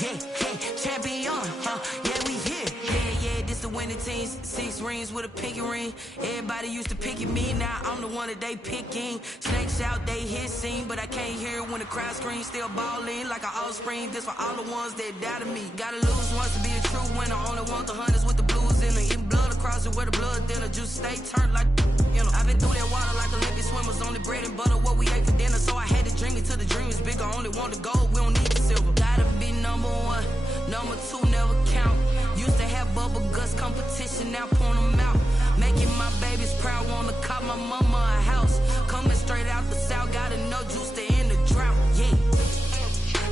Yeah, yeah, champion, yeah, we here. Yeah, this the winning teams. 6 rings with a pinky ring. Everybody used to pick at me, now I'm the one that they picking. Snakes out, they hissing, but I can't hear it when the crowd screams. Still balling like an offspring. This for all the ones that doubted me. Gotta lose once to be a true winner. Only want the hunters with the blues in it. Eating blood across it where the blood thinner. Juice stay turned like, you know. I've been through that water like Olympic swimmers. Only bread and butter, what we ate for dinner. So I had to dream it till the dream is bigger. Only want the gold, we don't need the silver. Gotta be number 1, number 2 never count. Used to have bubble guts competition, now point them out. Making my babies proud, wanna cop my mama a house. Coming straight out the south, got enough juice to end the drought. Yeah,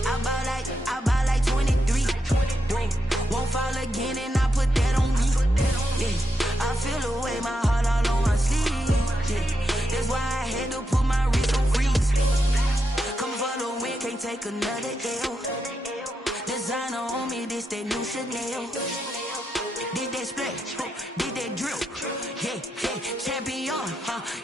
I buy like 23. Won't fall again, and I put that on me. Yeah, I feel the way, my heart all on my sleeve. Yeah, that's why I had to put my wrist on freeze. Coming for the win, can't take another L. Designer on me, this that new Chanel. Did that splash, did that drill. Yeah, yeah, champion,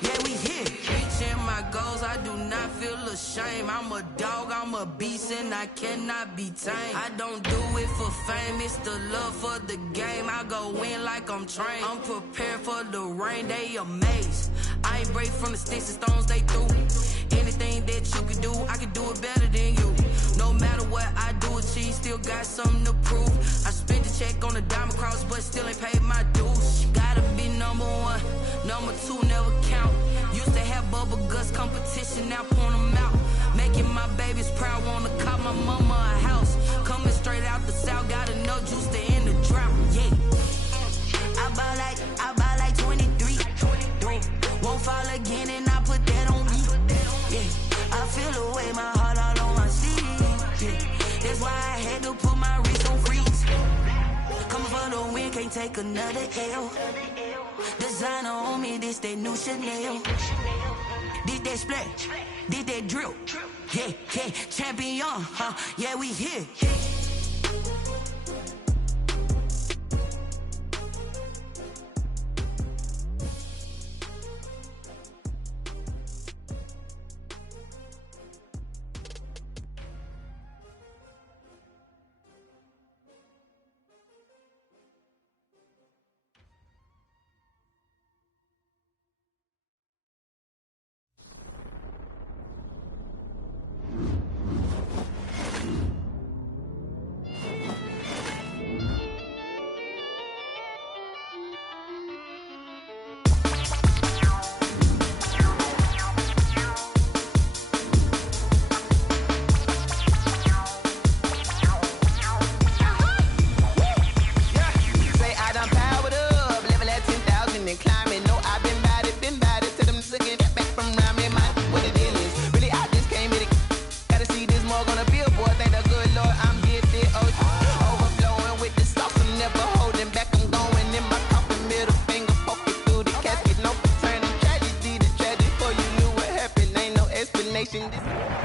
yeah, we here. Reaching my goals, I do not feel ashamed. I'm a dog, I'm a beast, and I cannot be tamed. I don't do it for fame, it's the love for the game. I go in like I'm trained. I'm prepared for the rain, they amazed. I ain't break from the sticks and stones they threw. Anything that you can do, I can do it better than you. No matter what I do, achieve, still got something to prove. I spent the check on the diamond cross, but still ain't paid my dues. Gotta be number 1, number 2 never count. Used to have bubble guts competition, now point them out. Making my babies proud, wanna cop my mama a house. Coming straight out the south, got enough juice to end the drought. Yeah, I buy like 23. Won't fall again, and I put that on me. Yeah, I feel the way, my heart all on my sleeve. Yeah, that's why I had to put my wrist on freeze. Coming for the win, can't take another L. Designer on me, this that new Chanel. Did that splash, did that drill. Yeah, yeah, champion, yeah, we here.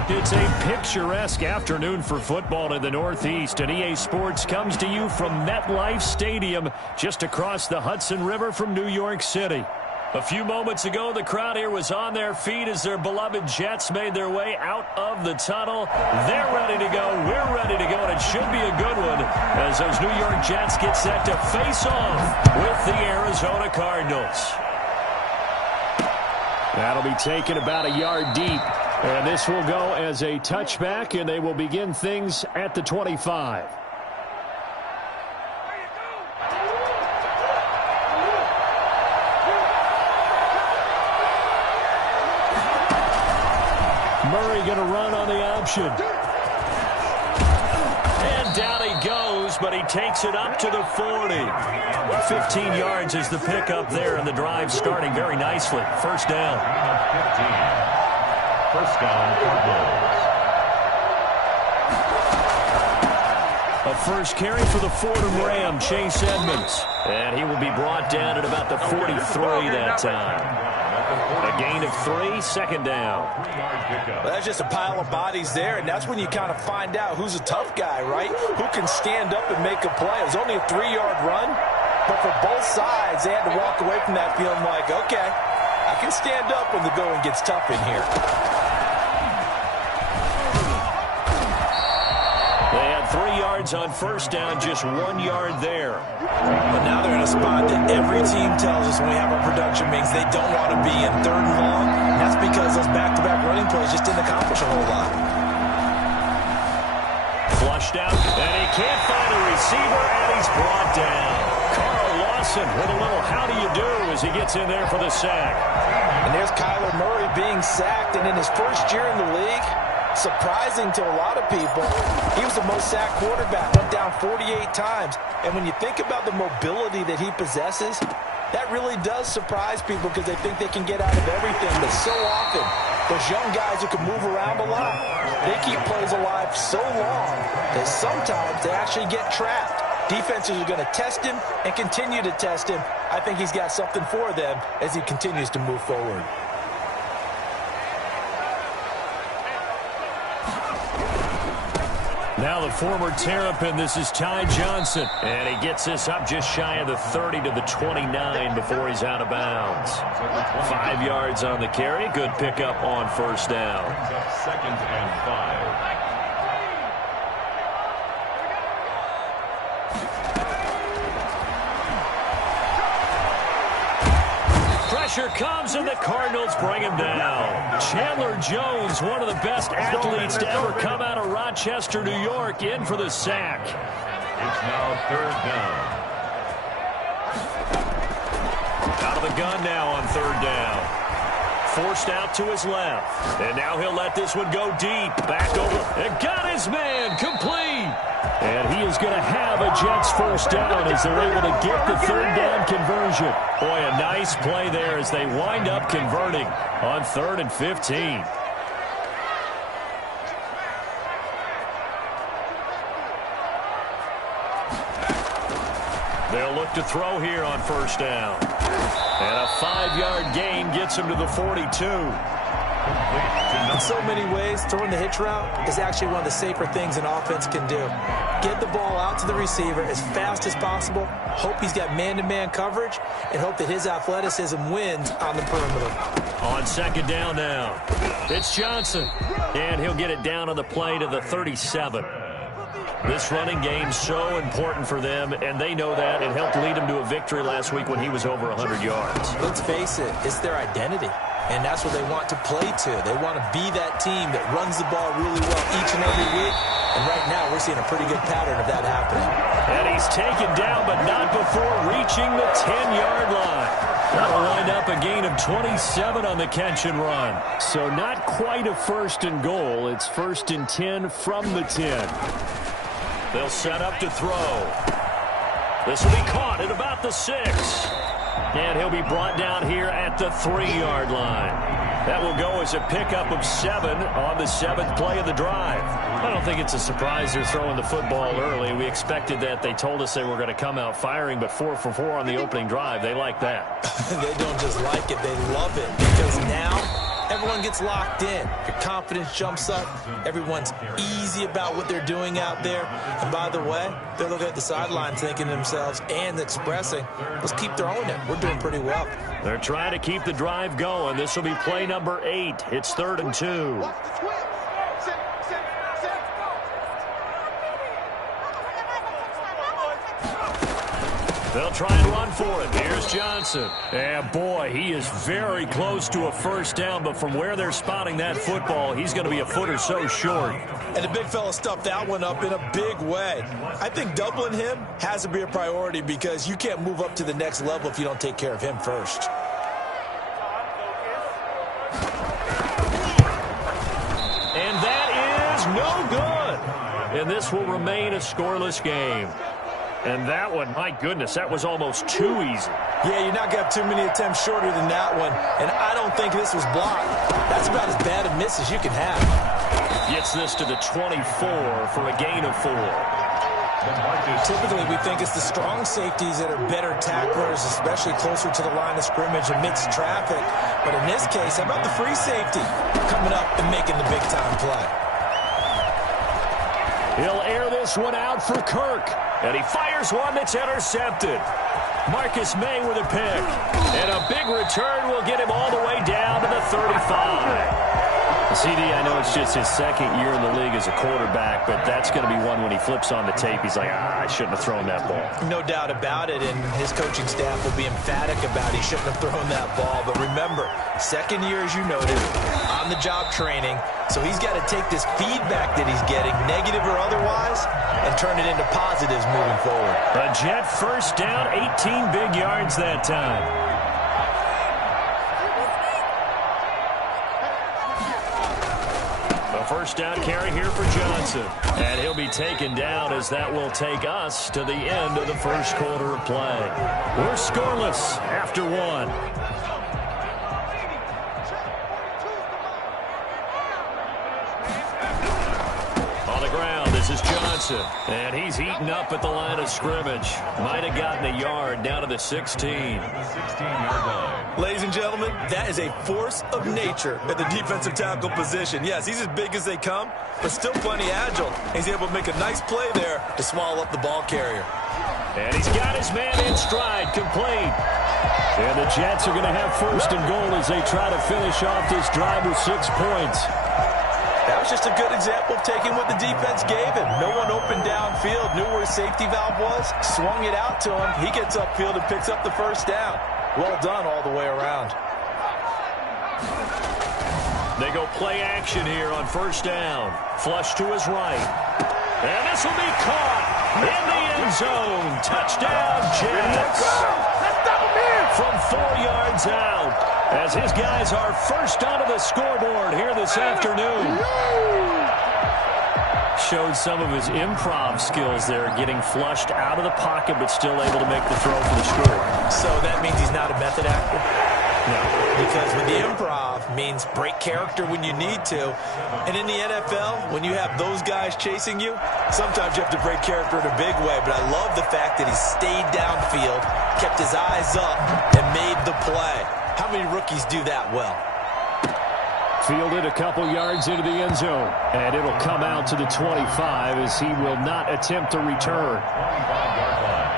It's a picturesque afternoon for football in the Northeast, and EA Sports comes to you from MetLife Stadium, just across the Hudson River from New York City. A few moments ago, the crowd here was on their feet as their beloved Jets made their way out of the tunnel. They're ready to go. We're ready to go, and it should be a good one as those New York Jets get set to face off with the Arizona Cardinals. That'll be taken about a yard deep. And this will go as a touchback, and they will begin things at the 25. Murray going to run on the option. And down he goes, but he takes it up to the 40. 15 yards is the pickup there, and the drive starting very nicely. First down. 15. First down, Cardinals. A first carry for the Fordham Ram, Chase Edmonds. And he will be brought down at about the 43 that time. A gain of 3, second down. Well, that's just a pile of bodies there, and that's when you kind of find out who's a tough guy, right? Who can stand up and make a play. It was only a 3-yard run, but for both sides, they had to walk away from that feeling like, okay, I can stand up when the going gets tough in here. They had 3 3 yards on first down, just 1 yard there. But now they're in a spot that every team tells us when we have our production meetings they don't want to be in, 3rd and long. And that's because those back-to-back running plays just didn't accomplish a whole lot. Flushed out, and he can't find a receiver, and he's brought down. Carl Lawson with a little how do you do as he gets in there for the sack. And there's Kyler Murray being sacked, and in his first year in the league, surprising to a lot of people, he was the most sacked quarterback, went down 48 times. And when you think about the mobility that he possesses, that really does surprise people because they think they can get out of everything. But so often, those young guys who can move around a lot, they keep plays alive so long that sometimes they actually get trapped. Defenses are going to test him and continue to test him. I think he's got something for them as he continues to move forward. Now the former Terrapin, this is Ty Johnson. And he gets this up just shy of the 30 to the 29 before he's out of bounds. 5 yards on the carry. Good pickup on first down. 2nd and 5. Pressure comes, and the Cardinals bring him down. Chandler Jones, one of the best athletes to ever come out of Rochester, New York, in for the sack. It's now 3rd down. Out of the gun now on 3rd down. Forced out to his left. And now he'll let this one go deep. Back over. And got his man. Complete. And he is going to have a Jets first down as they're able to get the 3rd down conversion. Boy, a nice play there as they wind up converting on 3rd and 15. They'll look to throw here on first down. And a 5-yard gain gets him to the 42. In so many ways, throwing the hitch route is actually one of the safer things an offense can do. Get the ball out to the receiver as fast as possible, hope he's got man-to-man coverage, and hope that his athleticism wins on the perimeter. On 2nd down now, it's Johnson. And he'll get it down on the play to the 37. This running game so important for them, and they know that. It helped lead them to a victory last week when he was over 100 yards. Let's face it, it's their identity. And that's what they want to play to. They want to be that team that runs the ball really well each and every week. And right now, we're seeing a pretty good pattern of that happening. And he's taken down, but not before reaching the 10-yard line. That'll wind up a gain of 27 on the catch and run. So not quite a 1st and goal. It's 1st and 10 from the 10. They'll set up to throw. This will be caught at about the 6. And he'll be brought down here at the 3-yard line. That will go as a pickup of 7 on the 7th play of the drive. I don't think it's a surprise they're throwing the football early. We expected that. They told us they were going to come out firing, but 4 for 4 on the opening drive. They like that. They don't just like it, they love it. Because now everyone gets locked in. Your confidence jumps up. Everyone's easy about what they're doing out there. And by the way, they're looking at the sideline thinking to themselves and expressing, let's keep throwing it. We're doing pretty well. They're trying to keep the drive going. This will be play number 8. It's 3rd and 2. They'll try and run for it. Here's Johnson. And boy, he is very close to a first down, but from where they're spotting that football, he's going to be a foot or so short. And the big fella stuffed that one up in a big way. I think doubling him has to be a priority because you can't move up to the next level if you don't take care of him first. And that is no good. And this will remain a scoreless game. And that one, my goodness, that was almost too easy. Yeah, you're not going to have too many attempts shorter than that one. And I don't think this was blocked. That's about as bad a miss as you can have. Gets this to the 24 for a gain of 4. Typically, we think it's the strong safeties that are better tacklers, especially closer to the line of scrimmage amidst traffic. But in this case, how about the free safety coming up and making the big-time play? He'll air this one out for Kirk. And he fires one that's intercepted. Marcus May with a pick. And a big return will get him all the way down to the 35. CD, I know it's just his second year in the league as a quarterback, but that's going to be one when he flips on the tape, he's like, I shouldn't have thrown that ball. No doubt about it, and his coaching staff will be emphatic about he shouldn't have thrown that ball. But remember, second year, as you noted, on-the-job training, so he's got to take this feedback that he's getting, negative or otherwise, and turn it into positives moving forward. A Jet first down, 18 big yards that time. First down carry here for Johnson. And he'll be taken down as that will take us to the end of the first quarter of play. We're scoreless after one. On the ground, this is Johnson. And he's eaten up at the line of scrimmage. Might have gotten a yard down to the 16. 16-yard line. Ladies and gentlemen, that is a force of nature at the defensive tackle position. Yes, he's as big as they come, but still plenty agile. He's able to make a nice play there to swallow up the ball carrier. And he's got his man in stride, complete. And the Jets are going to have first and goal as they try to finish off this drive with 6 points. That was just a good example of taking what the defense gave him. No one open downfield, knew where his safety valve was, swung it out to him. He gets upfield and picks up the first down. Well done all the way around. They go play action here on first down. Flush to his right. And this will be caught in the end zone. Touchdown, Jets. From 4 yards out. As his guys are first onto the scoreboard here this afternoon. Showed some of his improv skills there, getting flushed out of the pocket but still able to make the throw for the score. So that means he's not a method actor? No. Because with the improv means break character when you need to. And in the NFL, when you have those guys chasing you, sometimes you have to break character in a big way. But I love the fact that he stayed downfield, kept his eyes up, and made the play. How many rookies do that well? Fielded a couple yards into the end zone. And it'll come out to the 25 as he will not attempt to return. 25-yard line.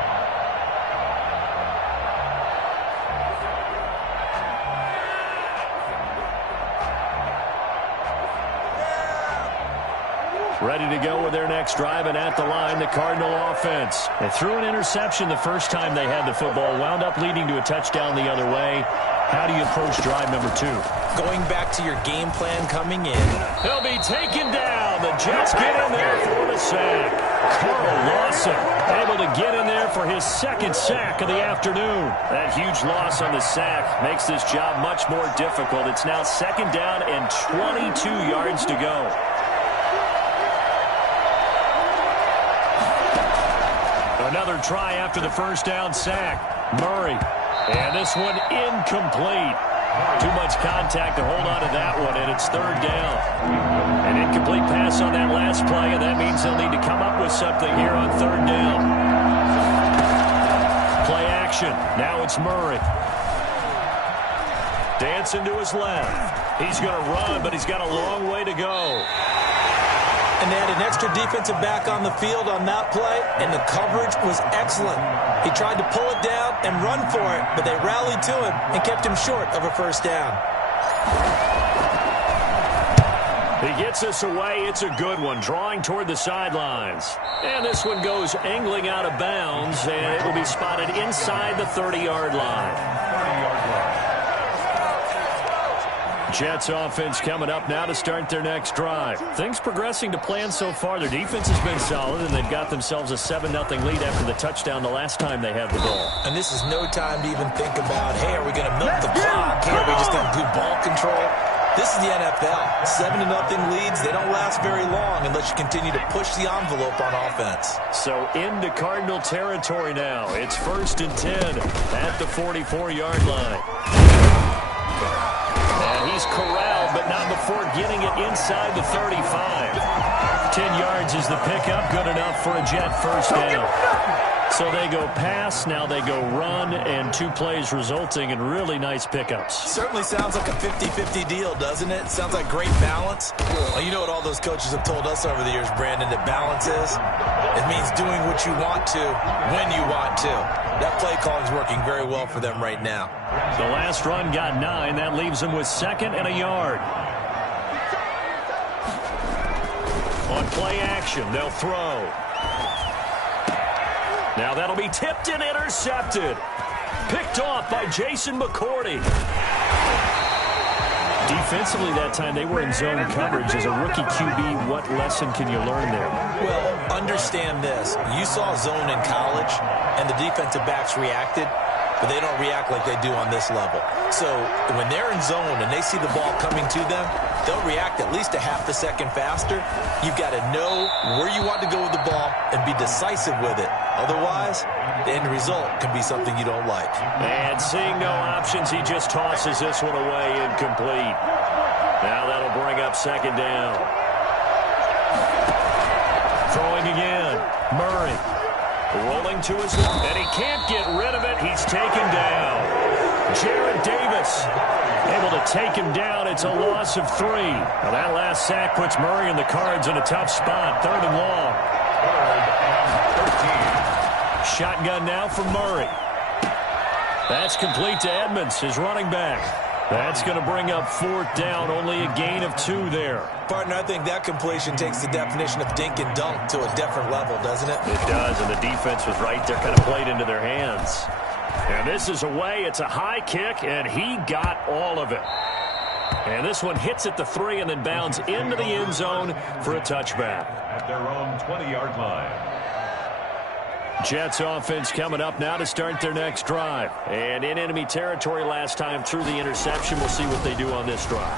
Ready to go with their next drive, and at the line, the Cardinal offense. They threw an interception the first time they had the football, wound up leading to a touchdown the other way. How do you approach drive number 2? Going back to your game plan coming in. He'll be taken down. The Jets get in there for the sack. Carl Lawson able to get in there for his second sack of the afternoon. That huge loss on the sack makes this job much more difficult. It's now second down and 22 yards to go. Another try after the first down sack. Murray. And this one incomplete. Too much contact to hold on to that one, and it's third down. An incomplete pass on that last play, and that means they'll need to come up with something here on third down. Play action. Now it's Murray. Dancing to his left. He's going to run, but he's got a long way to go. And they had an extra defensive back on the field on that play, and the coverage was excellent. He tried to pull it down and run for it, but they rallied to him and kept him short of a first down. He gets us away. It's a good one, drawing toward the sidelines. And this one goes angling out of bounds, and it will be spotted inside the 30-yard line. Jets offense coming up now to start their next drive. Things progressing to plan so far. Their defense has been solid, and they've got themselves a 7-0 lead after the touchdown the last time they had the ball. And this is no time to even think about, hey, are we going to milk the clock? Hey, are we just going to do ball control? This is the NFL. 7-0 leads, they don't last very long unless you continue to push the envelope on offense. So into Cardinal territory now. It's 1st and 10 at the 44-yard line. And he's corralled, but not before getting it inside the 35. 10 yards is the pickup, good enough for a Jet first down. So they go pass, now they go run, and 2 plays resulting in really nice pickups. Certainly sounds like a 50-50 deal, doesn't it? Sounds like great balance. Well, you know what all those coaches have told us over the years, Brandon, that balance is? It means doing what you want to, when you want to. That play calling is working very well for them right now. The last run got 9. That leaves them with 2nd and a yard. play action. They'll throw. Now that'll be tipped and intercepted. Picked off by Jason McCourty. Defensively that time, they were in zone coverage. As a rookie QB, what lesson can you learn there? Well, understand this. You saw zone in college, and the defensive backs reacted, but they don't react like they do on this level. So when they're in zone and they see the ball coming to them, they'll react at least a half a second faster. You've got to know where you want to go with the ball and be decisive with it. Otherwise, the end result can be something you don't like. And seeing no options, he just tosses this one away, incomplete. Now that'll bring up second down. Throwing again. Murray. Rolling to his left, and he can't get rid of it. He's taken down. Jarrad Davis able to take him down. It's a loss of 3. Now that last sack puts Murray and the Cards in a tough spot. 3rd and long. 13. Shotgun now for Murray. That's complete to Edmonds, his running back. That's going to bring up 4th down. Only a gain of 2 there. Partner, I think that completion takes the definition of dink and dunk to a different level, doesn't it? It does, and the defense was right there, kind of played into their hands. And this is away. It's a high kick, and he got all of it. And this one hits at the 3 and then bounds into the end zone for a touchback. At their own 20-yard line. Jets offense coming up now to start their next drive. And in enemy territory last time through the interception. We'll see what they do on this drive.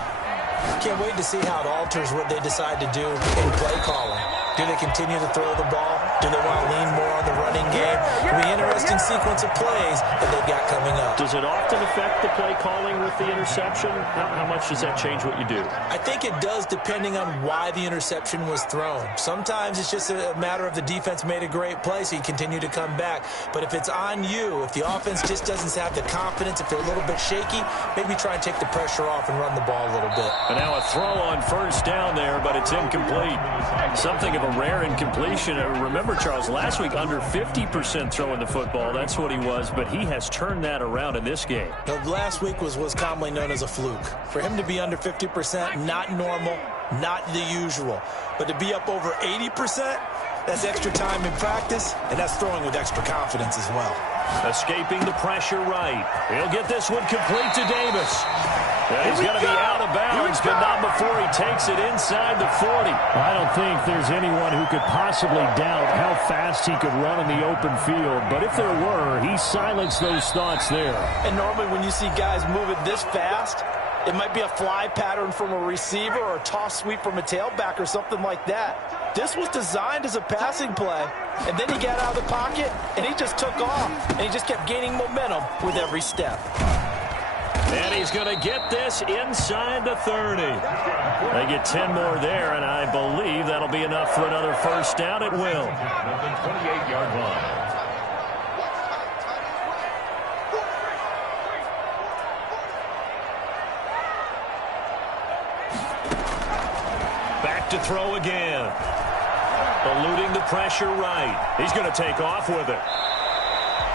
Can't wait to see how it alters what they decide to do in play calling. Do they continue to throw the ball? Do they want to lean more on the running game? It'll be an interesting sequence of plays that they've got coming up. Does it often affect the play calling with the interception? How much does that change what you do? I think it does, depending on why the interception was thrown. Sometimes it's just a matter of the defense made a great play, so you continue to come back. But if it's on you, if the offense just doesn't have the confidence, if they're a little bit shaky, maybe try and take the pressure off and run the ball a little bit. And now a throw on 1st down there, but it's incomplete. Something of a rare incompletion. Remember, Charles, last week under 50% throwing the football. That's what he was, but he has turned that around in this game. Last week was commonly known as a fluke. For him to be under 50%, not normal, not the usual. But to be up over 80%, that's extra time in practice, and that's throwing with extra confidence as well. Escaping the pressure right. He'll get this one complete to Davis. And he's going to be out of bounds, but not before he takes it inside the 40. I don't think there's anyone who could possibly doubt how fast he could run in the open field. But if there were, he silenced those thoughts there. And normally when you see guys moving this fast, it might be a fly pattern from a receiver or a toss sweep from a tailback or something like that. This was designed as a passing play, and then he got out of the pocket, and he just took off, and he just kept gaining momentum with every step. And he's going to get this inside the 30. They get 10 more there, and I believe that'll be enough for another 1st down. It will. At the 28-yard line. Back to throw again. Eluding the pressure right. He's going to take off with it.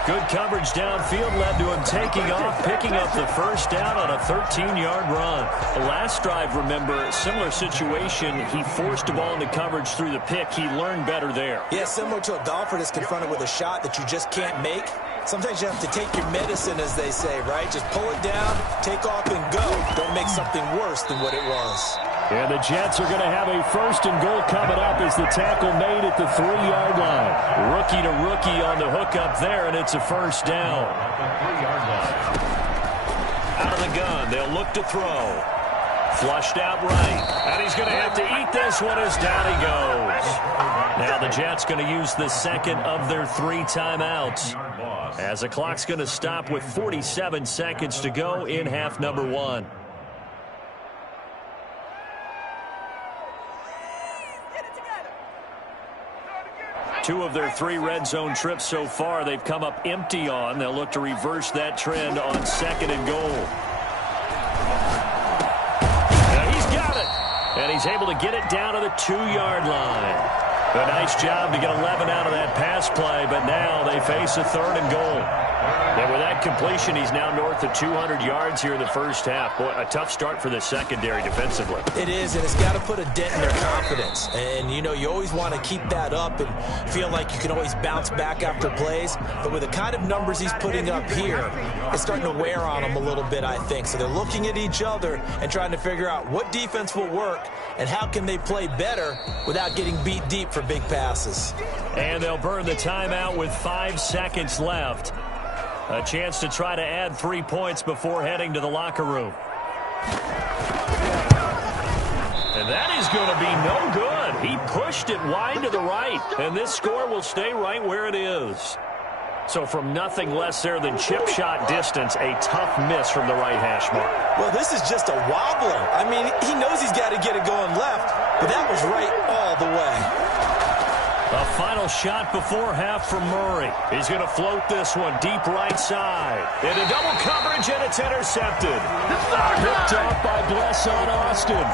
Good coverage downfield led to him taking off, picking up the 1st down on a 13-yard run. The last drive, remember, similar situation. He forced the ball into coverage through the pick. He learned better there. Yeah, similar to a golfer that's confronted with a shot that you just can't make. Sometimes you have to take your medicine, as they say, right? Just pull it down, take off, and go. Don't make something worse than what it was. And the Jets are going to have a 1st and goal coming up as the tackle made at the 3-yard line. Rookie to rookie on the hook up there, and it's a 1st down. Out of the gun, they'll look to throw. Flushed out right. And he's going to have to eat this one as down he goes. Now the Jets going to use the 2nd of their 3 timeouts, as the clock's going to stop with 47 seconds to go in half number 1. Two of their 3 red zone trips so far they've come up empty on. They'll look to reverse that trend on 2nd and goal. Now he's got it. And he's able to get it down to the 2-yard line. A nice job to get 11 out of that pass play, but now they face a 3rd and goal. And with that completion, he's now north of 200 yards here in the first half. Boy, a tough start for the secondary defensively. It is, and it's got to put a dent in their confidence. And, you know, you always want to keep that up and feel like you can always bounce back after plays. But with the kind of numbers he's putting up here, it's starting to wear on them a little bit, I think. So they're looking at each other and trying to figure out what defense will work and how can they play better without getting beat deep for big passes. And they'll burn the timeout with 5 seconds left. A chance to try to add 3 points before heading to the locker room. And that is going to be no good. He pushed it wide to the right, and this score will stay right where it is. So from nothing less there than chip shot distance, a tough miss from the right hash mark. Well, this is just a wobbler. I mean, he knows he's got to get it going left, but that was right all the way. A final shot before half from Murray. He's going to float this one deep right side. Into double coverage, and it's intercepted. Picked off by Bless on Austin.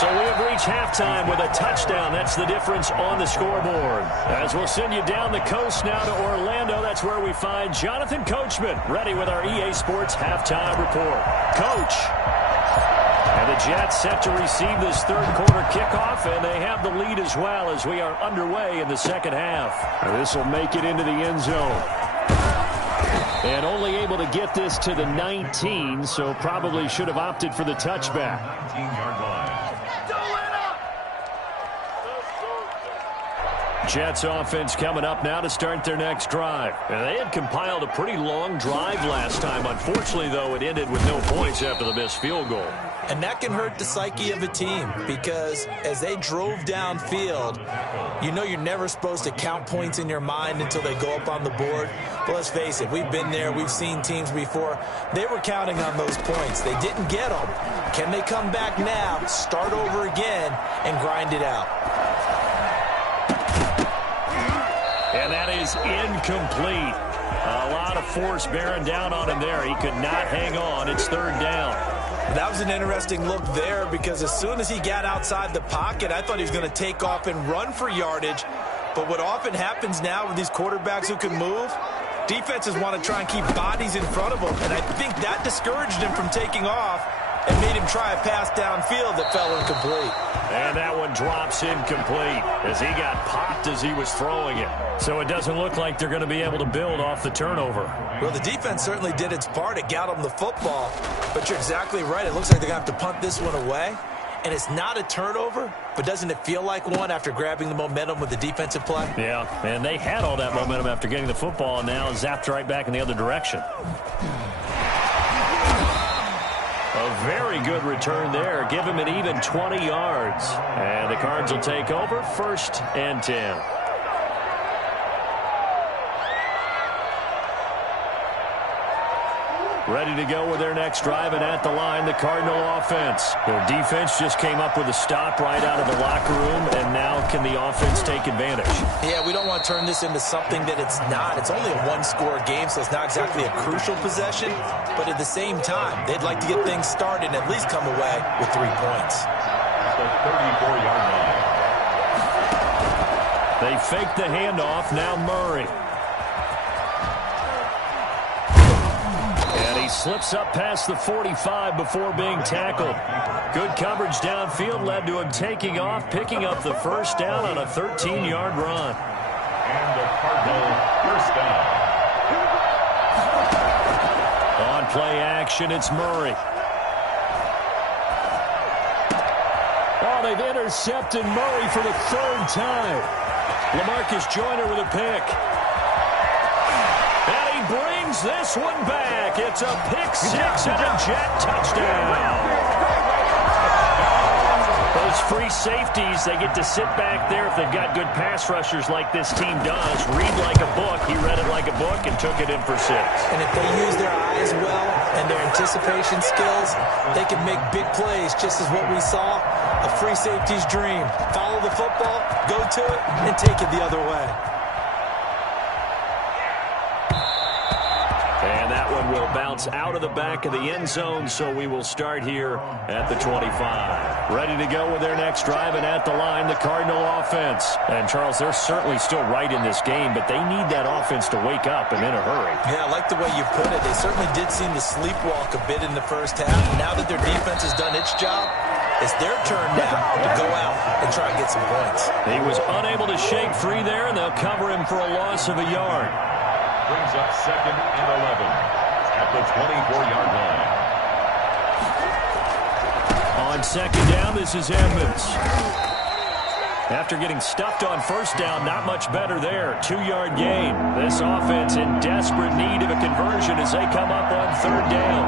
So we have reached halftime with a touchdown. That's the difference on the scoreboard. As we'll send you down the coast now to Orlando, that's where we find Jonathan Coachman, ready with our EA Sports halftime report. Coach. And the Jets set to receive this third-quarter kickoff, and they have the lead as well as we are underway in the second half. This will make it into the end zone. And only able to get this to the 19, so probably should have opted for the touchback. 19-yard line. Jets offense coming up now to start their next drive. And they had compiled a pretty long drive last time. Unfortunately, though, it ended with no points after the missed field goal. And that can hurt the psyche of a team because as they drove downfield, you know you're never supposed to count points in your mind until they go up on the board. But let's face it, we've been there. We've seen teams before. They were counting on those points. They didn't get them. Can they come back now, start over again, and grind it out? And that is incomplete. A lot of force bearing down on him there. He could not hang on. It's 3rd down. That was an interesting look there because as soon as he got outside the pocket, I thought he was going to take off and run for yardage. But what often happens now with these quarterbacks who can move, defenses want to try and keep bodies in front of them. And I think that discouraged him from taking off and made him try a pass downfield that fell incomplete. And that one drops incomplete as he got popped as he was throwing it. So it doesn't look like they're going to be able to build off the turnover. Well, the defense certainly did its part. It got them the football. But you're exactly right. It looks like they're going to have to punt this one away. And it's not a turnover, but doesn't it feel like one after grabbing the momentum with the defensive play? Yeah, and they had all that momentum after getting the football and now zapped right back in the other direction. A very good return there. Give him an even 20 yards. And the Cards will take over 1st and 10. Ready to go with their next drive, and at the line, the Cardinal offense. Their defense just came up with a stop right out of the locker room, and now can the offense take advantage? Yeah, we don't want to turn this into something that it's not. It's only a one-score game, so it's not exactly a crucial possession. But at the same time, they'd like to get things started and at least come away with 3 points. The 34-yard line. They fake the handoff, now Murray. He slips up past the 45 before being tackled. Good coverage downfield led to him taking off, picking up the 1st down on a 13-yard run. And the Cardinals 1st down. On play action, it's Murray. Oh, they've intercepted Murray for the 3rd time. LaMarcus Joyner with a pick. And he brings this one back. It's a pick-6 and a Jet touchdown. Those free safeties, they get to sit back there if they've got good pass rushers like this team does. Read like a book. He read it like a book and took it in for 6. And if they use their eyes well and their anticipation skills, they can make big plays, just as what we saw, a free safety's dream. Follow the football, go to it, and take it the other way. And that one will bounce out of the back of the end zone, so we will start here at the 25. Ready to go with their next drive, and at the line, the Cardinal offense. And, Charles, they're certainly still right in this game, but they need that offense to wake up and in a hurry. Yeah, I like the way you put it. They certainly did seem to sleepwalk a bit in the first half. Now that their defense has done its job, it's their turn now to go out and try and get some points. He was unable to shake free there, and they'll cover him for a loss of a yard. Brings up 2nd and 11 at the 24-yard line. On 2nd down, this is Edmonds. After getting stuffed on 1st down, not much better there. 2-yard gain. This offense in desperate need of a conversion as they come up on 3rd down.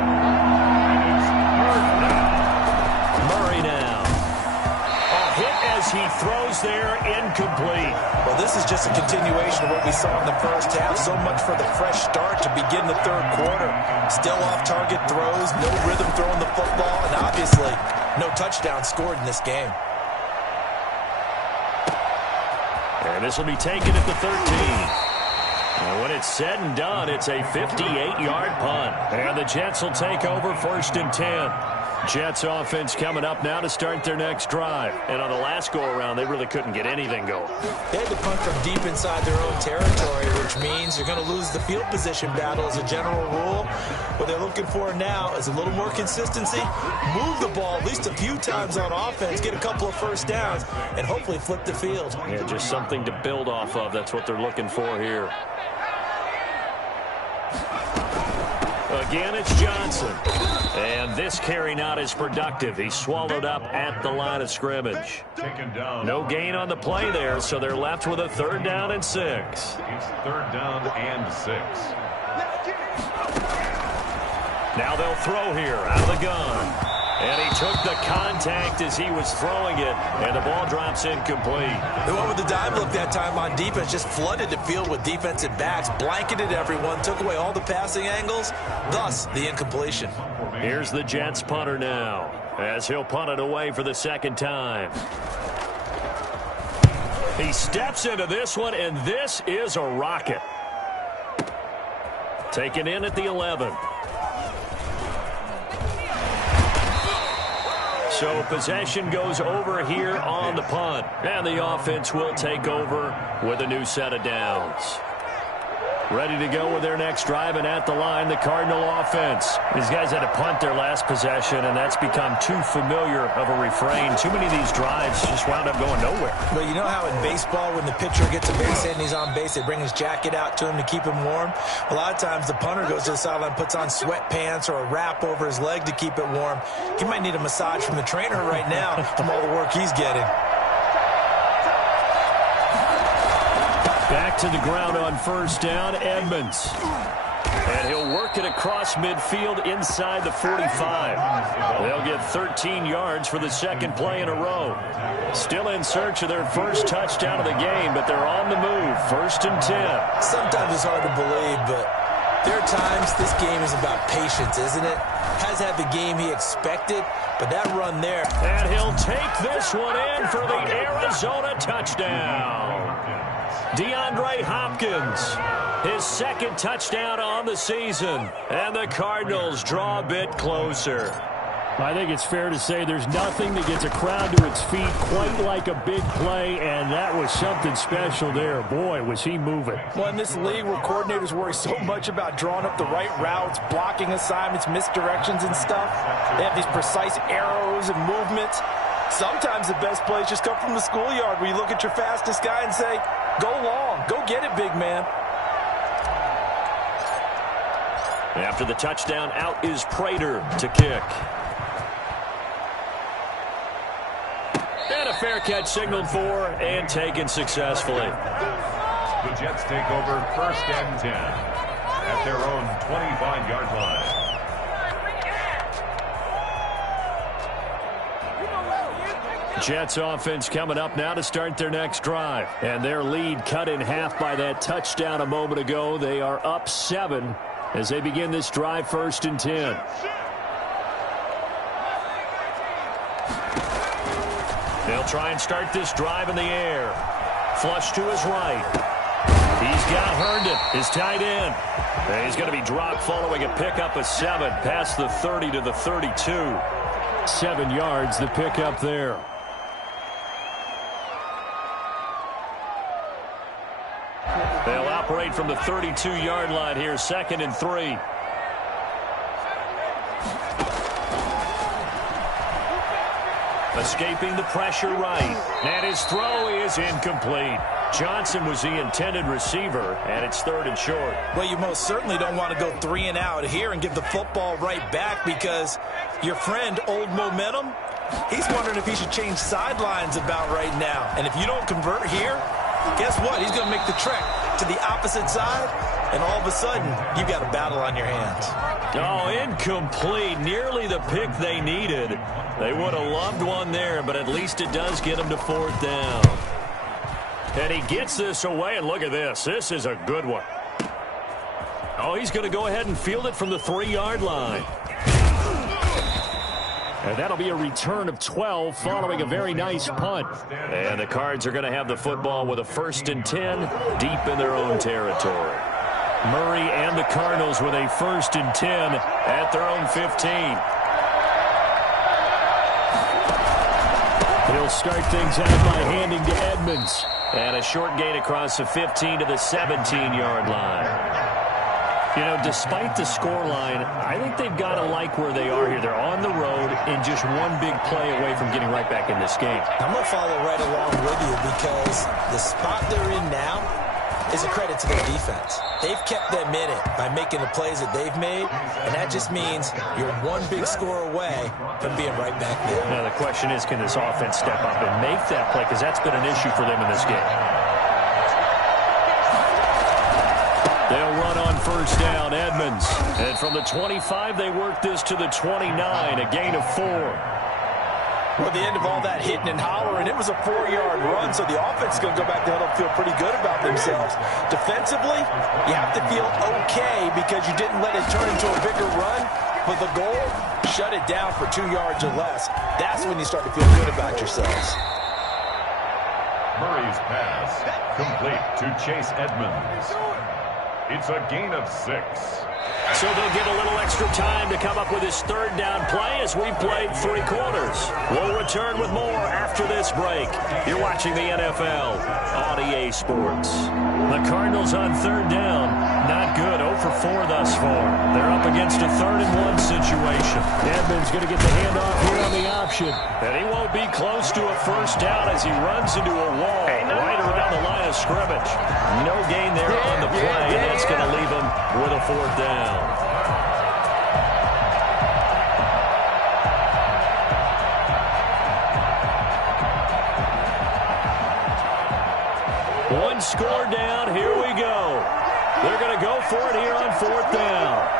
Murray now. A hit as he throws there, incomplete. Well, this is just a continuation of what we saw in the first half. So much for the fresh start to begin the 3rd quarter. Still off-target throws, no rhythm throwing the football, and obviously no touchdown scored in this game. And this will be taken at the 13. And when it's said and done, it's a 58-yard punt. And the Jets will take over 1st and 10. Jets offense coming up now to start their next drive. And on the last go-around, they really couldn't get anything going. They had to punt from deep inside their own territory, which means you're going to lose the field position battle as a general rule. What they're looking for now is a little more consistency, move the ball at least a few times on offense, get a couple of 1st downs, and hopefully flip the field. Yeah, just something to build off of. That's what they're looking for here. Again, it's Johnson. And this carry not as productive. He's swallowed up at the line of scrimmage. No gain on the play there, so they're left with a 3rd down and 6. It's 3rd down and 6. Now they'll throw here out of the gun. And he took the contact as he was throwing it, and the ball drops incomplete. They went with the dime look that time on defense, just flooded the field with defensive backs, blanketed everyone, took away all the passing angles, thus the incompletion. Here's the Jets punter now, as he'll punt it away for the 2nd time. He steps into this one, and this is a rocket. Taken in at the 11. So possession goes over here on the punt. And the offense will take over with a new set of downs. Ready to go with their next drive, and at the line, the Cardinal offense. These guys had to punt their last possession, and that's become too familiar of a refrain. Too many of these drives just wound up going nowhere. Well, you know how in baseball, when the pitcher gets a base hit and he's on base, they bring his jacket out to him to keep him warm? A lot of times the punter goes to the sideline, puts on sweatpants or a wrap over his leg to keep it warm. He might need a massage from the trainer right now from all the work he's getting. Back to the ground on 1st down, Edmonds. And he'll work it across midfield inside the 45. They'll get 13 yards for the 2nd play in a row. Still in search of their 1st touchdown of the game, but they're on the move. 1st and 10. Sometimes it's hard to believe, but there are times this game is about patience, isn't it? Has had the game he expected, but that run there. And he'll take this one in for the Arizona touchdown. DeAndre Hopkins, his 2nd touchdown on the season, and the Cardinals draw a bit closer. I think it's fair to say there's nothing that gets a crowd to its feet quite like a big play, and that was something special there. Boy, was he moving. Well, in this league where coordinators worry so much about drawing up the right routes, blocking assignments, misdirections and stuff, they have these precise arrows and movements. Sometimes the best plays just come from the schoolyard where you look at your fastest guy and say, go long, go get it, big man. After the touchdown, out is Prater to kick. And a fair catch signaled for and taken successfully. The Jets take over 1st and 10 at their own 25-yard line. Jets offense coming up now to start their next drive. And their lead cut in half by that touchdown a moment ago. They are up 7 as they begin this drive 1st and 10. They'll try and start this drive in the air. Flush to his right. He's got Herndon, his tight end. And he's going to be dropped following a pickup of 7 past the 30 to the 32. 7 yards, the pickup there. They'll operate from the 32-yard line here, 2nd and 3. Escaping the pressure right. And his throw is incomplete. Johnson was the intended receiver, and it's 3rd and short. Well, you most certainly don't want to go 3 and out here and give the football right back, because your friend, Old Momentum, he's wondering if he should change sidelines about right now. And if you don't convert here, guess what? He's going to make the trek to the opposite side, and all of a sudden, you've got a battle on your hands. Oh, incomplete. Nearly the pick they needed. They would have loved one there, but at least it does get them to 4th down. And he gets this away, and look at this. This is a good one. Oh, he's going to go ahead and field it from the 3-yard line. And that'll be a return of 12 following a very nice punt. And the Cards are going to have the football with a 1st and 10 deep in their own territory. Murray and the Cardinals with a 1st and 10 at their own 15. He'll start things out by handing to Edmonds. And a short gain across the 15 to the 17-yard line. You know, despite the scoreline, I think they've got to like where they are here. They're on the road and just one big play away from getting right back in this game. I'm going to follow right along with you, because the spot they're in now is a credit to their defense. They've kept them in it by making the plays that they've made, and that just means you're one big score away from being right back there. Now, the question is, can this offense step up and make that play? Because that's been an issue for them in this game. They'll run on 1st down, Edmonds. And from the 25, they work this to the 29, a gain of 4. Well, the end of all that hitting and hollering, it was a 4-yard run, so the offense is going to go back there and feel pretty good about themselves. Defensively, you have to feel okay because you didn't let it turn into a bigger run, but the goal, shut it down for 2 yards or less. That's when you start to feel good about yourselves. Murray's pass complete to Chase Edmonds. It's a gain of 6. So they'll get a little extra time to come up with his 3rd down play as we played 3 quarters. We'll return with more after this break. You're watching the NFL on EA Sports. The Cardinals on 3rd down. Not good. 0 for 4 thus far. They're up against a 3rd and 1 situation. Edmonds going to get the handoff here on the option. And he won't be close to a 1st down as he runs into a wall right around the line of scrimmage. No gain there on the play, and that's going to leave him with a 4th down. One score down. Here we go. They're going to go for it here on 4th down.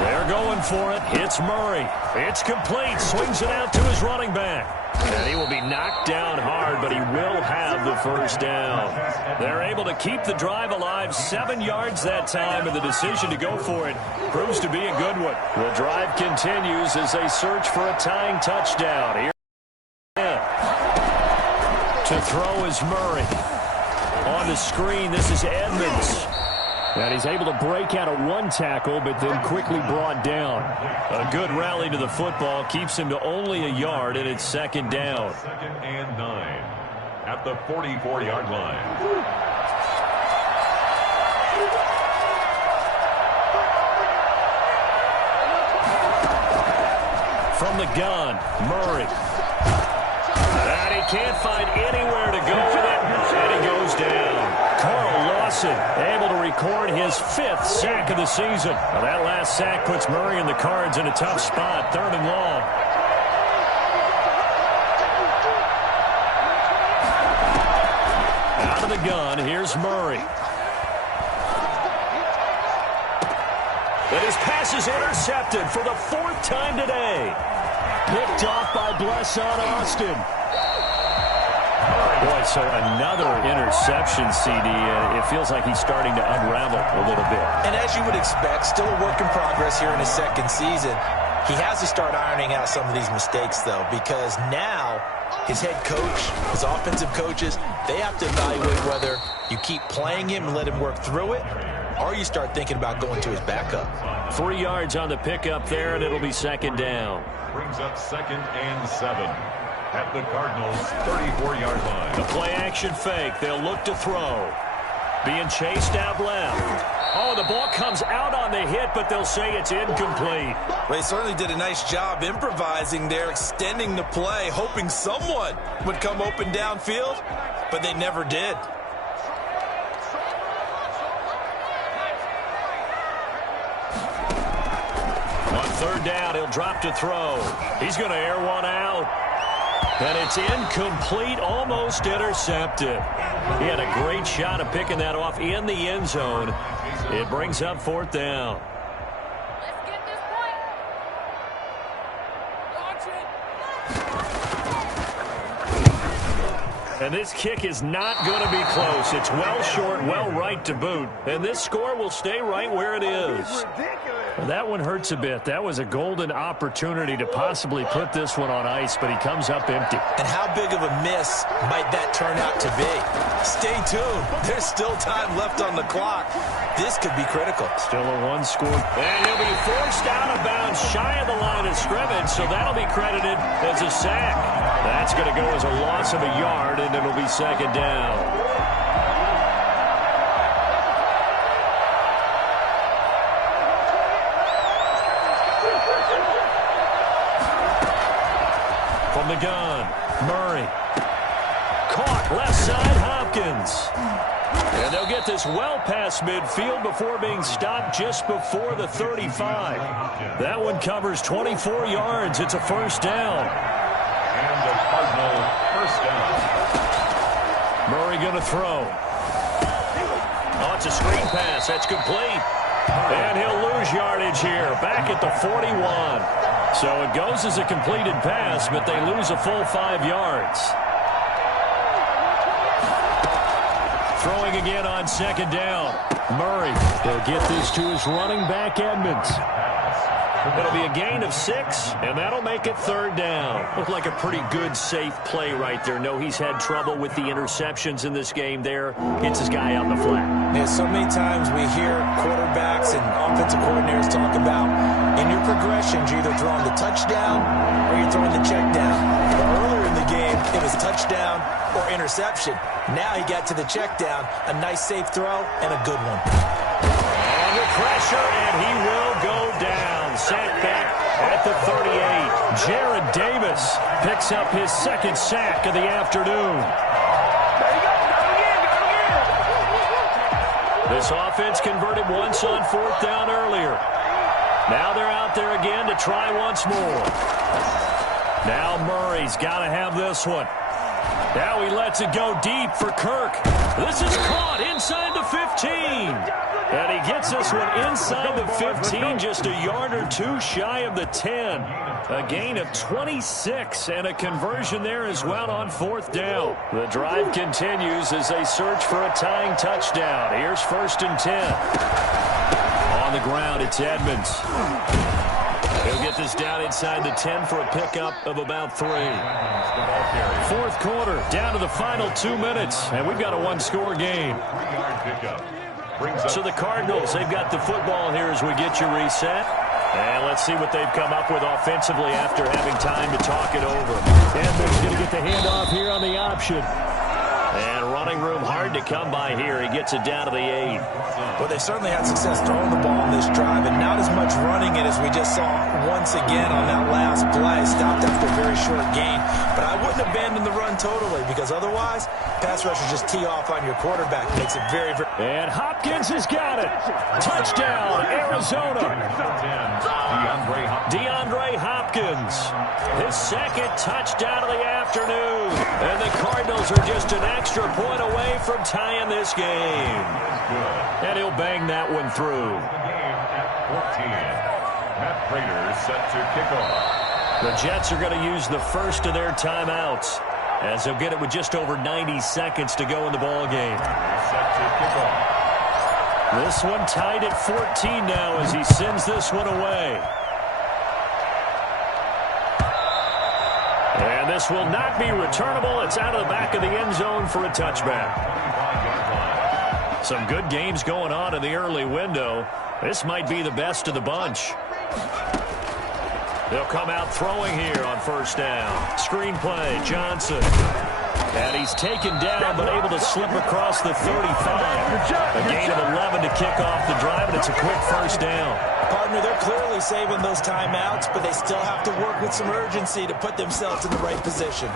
They're going for it. It's Murray. It's complete. Swings it out to his running back. And he will be knocked down hard, but he will have the 1st down. They're able to keep the drive alive. 7 yards that time, and the decision to go for it proves to be a good one. The drive continues as they search for a tying touchdown. Here to throw is Murray. On the screen, this is Edmonds. And he's able to break out of 1 tackle, but then quickly brought down. A good rally to the football keeps him to only a yard, and it's 2nd down. 2nd and 9 at the 44-yard line. From the gun, Murray. And he can't find anywhere to go with it, and he goes down. Carl Lawson able to record his 5th sack of the season. Now that last sack puts Murray and the Cards in a tough spot, 3rd and long. Out of the gun, here's Murray. And his pass is intercepted for the 4th time today. Picked off by Blesson Austin. Boy, so another interception, CD. It feels like he's starting to unravel a little bit. And as you would expect, still a work in progress here in his 2nd season. He has to start ironing out some of these mistakes, though, because now his head coach, his offensive coaches, they have to evaluate whether you keep playing him and let him work through it, or you start thinking about going to his backup. 3 yards on the pickup there, and it'll be second down. Brings up 2nd and 7 at the Cardinals' 34-yard line. The play-action fake. They'll look to throw. Being chased out left. Oh, the ball comes out on the hit, but they'll say it's incomplete. Well, they certainly did a nice job improvising there, extending the play, hoping someone would come open downfield, but they never did. On third down, he'll drop to throw. He's going to air one out. And it's incomplete, almost intercepted. He had a great shot of picking that off in the end zone. It brings up 4th down. Let's get this point. Watch it. And this kick is not going to be close. It's well short, well right to boot. And this score will stay right where it is. That one hurts a bit. That was a golden opportunity to possibly put this one on ice, but he comes up empty. And how big of a miss might that turn out to be? Stay tuned. There's still time left on the clock. This could be critical. Still a 1 score. And he'll be forced out of bounds shy of the line of scrimmage, so that'll be credited as a sack. That's going to go as a loss of a yard, and it'll be second down. From the gun, Murray. Caught left side, Hopkins. And they'll get this well past midfield before being stopped just before the 35. That one covers 24 yards. It's a first down. And the Cardinal first down. Murray going to throw. Oh, it's a screen pass. That's complete. And he'll lose yardage here. Back at the 41. So it goes as a completed pass, but they lose a full 5 yards. Throwing again on second down. Murray will get this to his running back, Edmonds. It'll be a gain of 6, and that'll make it third down. Looked like a pretty good, safe play right there. No, he's had trouble with the interceptions in this game there. Gets his guy out in the flat. Yeah, so many times we hear quarterbacks and offensive coordinators talk about in your progressions, you're either throwing the touchdown or you're throwing the check down. Earlier in the game, it was touchdown or interception. Now he got to the check down, a nice safe throw, and a good one. Under pressure, and he will go down. Sent back at the 38. Jared Davis picks up his second sack of the afternoon. This offense converted once on 4th down earlier. Now they're out there again to try once more. Now Murray's got to have this one. Now he lets it go deep for Kirk. This is caught inside the 15. And he gets this one inside the 15, just a yard or 2 shy of the 10. A gain of 26 and a conversion there as well on 4th down. The drive continues as they search for a tying touchdown. Here's 1st and 10. On the ground, it's Edmonds. He'll get this down inside the 10 for a pickup of about 3. 4th quarter, down to the final 2 minutes, and we've got a 1-score game. 3-yard pickup. So the Cardinals, they've got the football here as we get you reset. And let's see what they've come up with offensively after having time to talk it over. Edmonds going to get the handoff here on the option. And running room hard to come by here. He gets it down to the 8. Well, they certainly had success throwing the ball on this drive, and not as much running it as we just saw once again on that last play. Stopped after a very short gain. But I wouldn't abandon the run totally, because otherwise, pass rushers just tee off on your quarterback. Makes it very, very... And Hopkins has got it. Touchdown, Arizona. DeAndre Hopkins. His second touchdown of the afternoon. And the Cardinals are just an extra point away from tying this game. And he'll bang that one through. At 14. Matt Prater set to kick off. The Jets are going to use the first of their timeouts, as they'll get it with just over 90 seconds to go in the ball game. Set to kick off. This one tied at 14 now as he sends this one away. This will not be returnable. It's out of the back of the end zone for a touchback. Some good games going on in the early window. This might be the best of the bunch. They'll come out throwing here on first down. Screen play, Johnson. And he's taken down, but able to slip across the 35. A gain of 11 to kick off the drive, and it's a quick first down. Partner, they're clearly saving those timeouts, but they still have to work with some urgency to put themselves in the right position.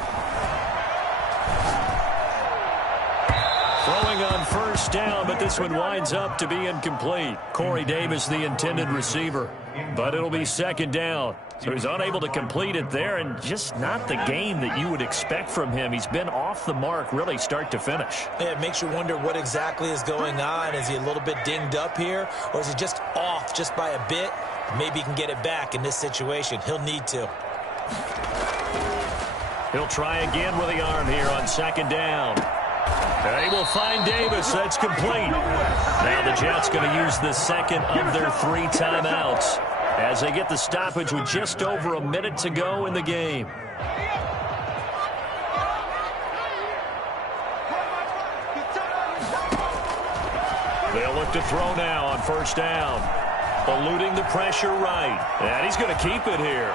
Throwing on first down, but this one winds up to be incomplete. Corey Davis, the intended receiver. But it'll be second down. So he's unable to complete it there, and just not the game that you would expect from him. He's been off the mark really start to finish. Yeah, it makes you wonder what exactly is going on. Is he a little bit dinged up here, or is he just off just by a bit? Maybe he can get it back in this situation. He'll need to. He'll try again with the arm here on second down. They will find Davis. That's complete. Now the Jets going to use the second of their 3 timeouts as they get the stoppage with just over a minute to go in the game. They'll look to throw now on first down. Eluding the pressure right. And he's going to keep it here.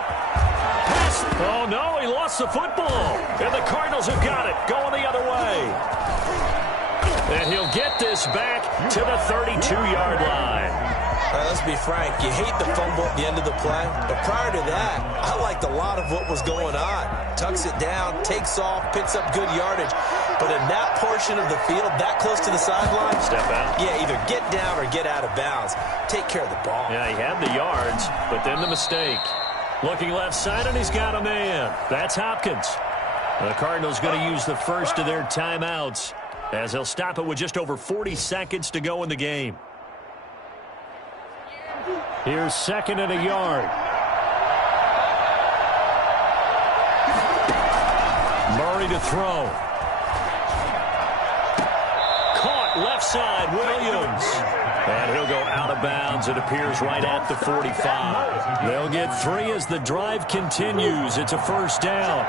Oh, no, he lost the football. And the Cardinals have got it, going the other way. And he'll get this back to the 32-yard line. Let's be frank, you hate the fumble at the end of the play, but prior to that, I liked a lot of what was going on. Tucks it down, takes off, picks up good yardage. But in that portion of the field, that close to the sideline, step out. Yeah, either get down or get out of bounds. Take care of the ball. Yeah, he had the yards, but then the mistake. Looking left side, and he's got a man. That's Hopkins. The Cardinals going to use the first of their timeouts as they'll stop it with just over 40 seconds to go in the game. Here's second and a yard. Murray to throw. Caught left side, Williams. And he'll go out of bounds. It appears right at the 45. They'll get 3 as the drive continues. It's a first down.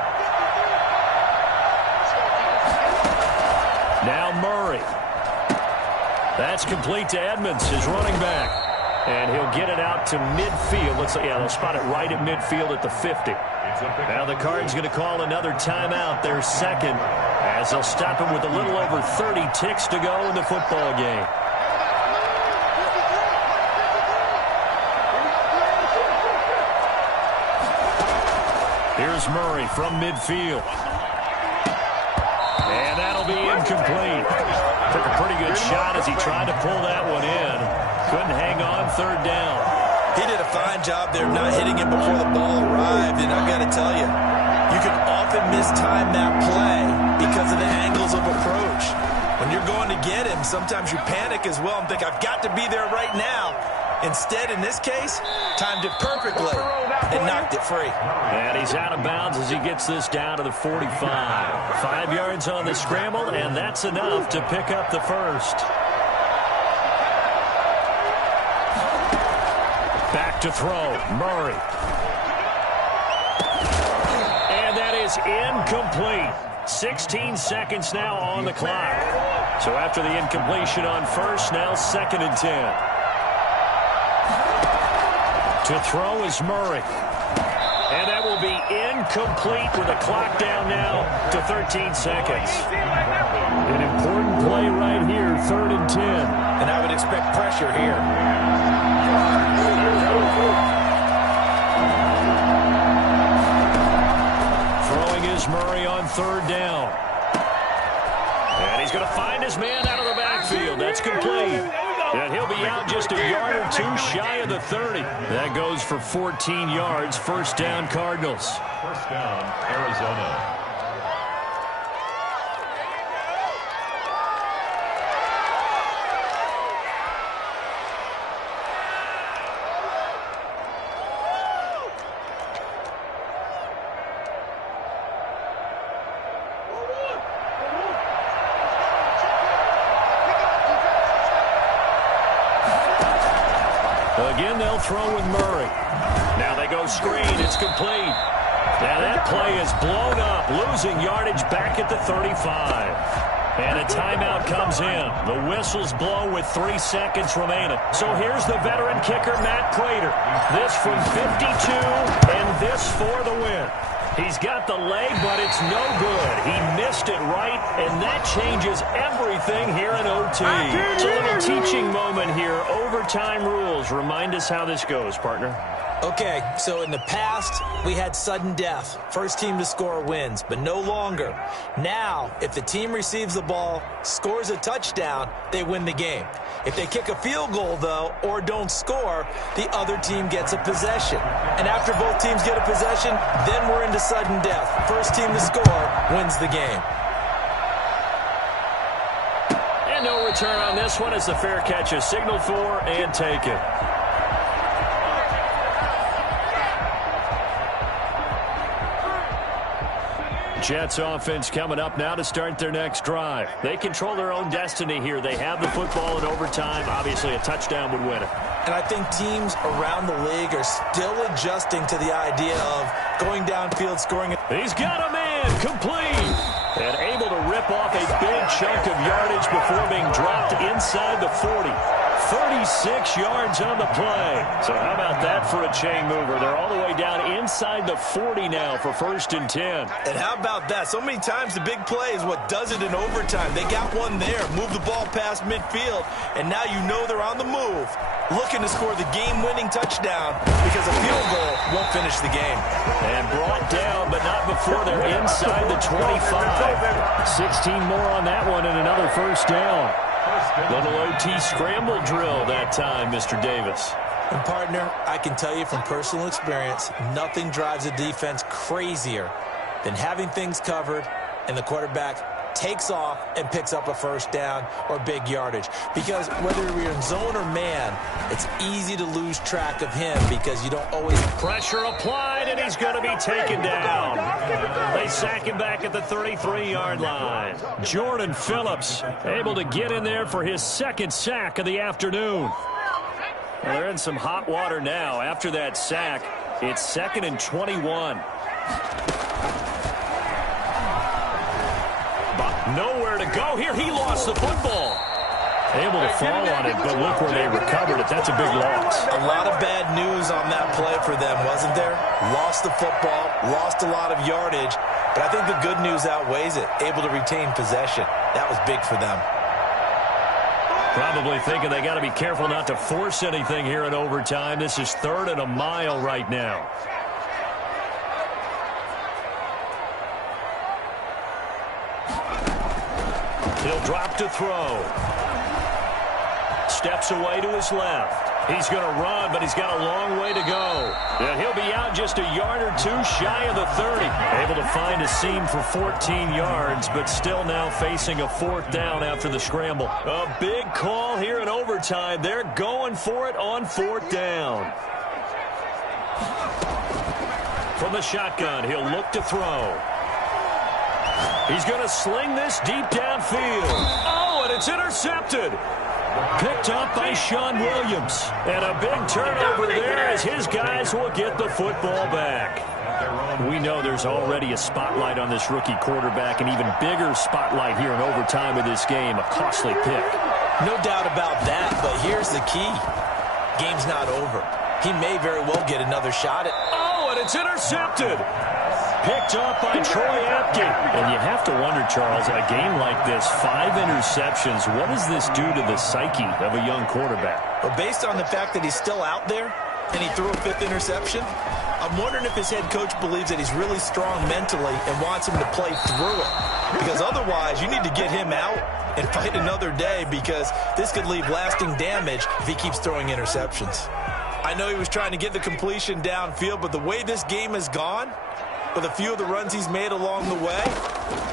Now Murray. That's complete to Edmonds, his running back. And he'll get it out to midfield. Looks like, yeah, they'll spot it right at midfield at the 50. Now the Cards going to call another timeout, their second, as they'll stop him with a little over 30 ticks to go in the football game. Here's Murray from midfield. And that'll be incomplete. Took a pretty good shot as he tried to pull that one in. Couldn't hang on third down. He did a fine job there not hitting it before the ball arrived. And I've got to tell you, you can often mistime that play because of the angles of approach. When you're going to get him, sometimes you panic as well and think, I've got to be there right now. Instead, in this case, timed it perfectly and knocked it free. And he's out of bounds as he gets this down to the 45. 5 yards on the scramble, and that's enough to pick up the first. Back to throw, Murray. And that is incomplete. 16 seconds now on the clock. So after the incompletion on first, now 2nd and 10. To throw is Murray. And that will be incomplete with a clock down now to 13 seconds. An important play right here, 3rd and 10. And I would expect pressure here. Throwing is Murray on 3rd down. And he's going to find his man out of the backfield. That's complete. And he'll be out just a yard or 2 shy of the 30. That goes for 14 yards. First down, Cardinals. First down, Arizona. Again, they'll throw with Murray. Now they go screen. It's complete. Now that play is blown up, losing yardage back at the 35. And a timeout comes in. The whistles blow with 3 seconds remaining. So here's the veteran kicker, Matt Prater. This from 52, and this for the win. He's got the leg, but it's no good. He missed it right, and that changes everything here in OT. It's a little teaching moment here. Overtime rules. Remind us how this goes, partner. Okay, so in the past, we had sudden death. First team to score wins, but no longer. Now, if the team receives the ball, scores a touchdown, they win the game. If they kick a field goal, though, or don't score, the other team gets a possession. And after both teams get a possession, then we're into sudden death. First team to score wins the game. And no return on this one as the fair catch is signaled for and taken. Jets offense coming up now to start their next drive. They control their own destiny here. They have the football in overtime. Obviously, a touchdown would win it. And I think teams around the league are still adjusting to the idea of going downfield, scoring. He's got a man complete. And able to rip off a big chunk of yardage before being dropped inside the 40. 36 yards on the play. So how about that for a chain mover? They're all the way down inside the 40 now for 1st and 10. And how about that? So many times the big play is what does it in overtime. They got one there, move the ball past midfield, and now you know they're on the move, looking to score the game-winning touchdown because a field goal won't finish the game. And brought down, but not before they're inside the 25. 16 more on that one and another 1st down. Little OT scramble drill that time, Mr. Davis. And, partner, I can tell you from personal experience, nothing drives a defense crazier than having things covered and the quarterback takes off and picks up a 1st down or big yardage. Because whether you're in zone or man, it's easy to lose track of him because you don't always... Pressure applied, and he's going to be taken down. They sack him back at the 33-yard line. Jordan Phillips able to get in there for his 2nd sack of the afternoon. Well, they're in some hot water now. After that sack, it's 2nd and 21. Nowhere to go here. He lost the football. Able to fall on it, but look where they recovered it. That's a big loss. A lot of bad news on that play for them, wasn't there? Lost the football, lost a lot of yardage, but I think the good news outweighs it. Able to retain possession. That was big for them. Probably thinking they got to be careful not to force anything here in overtime. This is 3rd and a mile right now. He'll drop to throw. Steps away to his left. He's going to run, but he's got a long way to go. And he'll be out just a yard or two shy of the 30. Able to find a seam for 14 yards, but still now facing a 4th down after the scramble. A big call here in overtime. They're going for it on 4th down. From the shotgun, he'll look to throw. He's going to sling this deep downfield. Oh, and it's intercepted. Picked up by Sean Williams. And a big turnover there as his guys will get the football back. We know there's already a spotlight on this rookie quarterback, an even bigger spotlight here in overtime of this game. A costly pick. No doubt about that, but here's the key. Game's not over. He may very well get another shot at... Oh, and it's intercepted. Picked up by Troy Apke. And you have to wonder, Charles, in a game like this, 5 interceptions, what does this do to the psyche of a young quarterback? But based on the fact that he's still out there and he threw a 5th interception, I'm wondering if his head coach believes that he's really strong mentally and wants him to play through it. Because otherwise, you need to get him out and fight another day because this could leave lasting damage if he keeps throwing interceptions. I know he was trying to get the completion downfield, but the way this game has gone, with a few of the runs he's made along the way,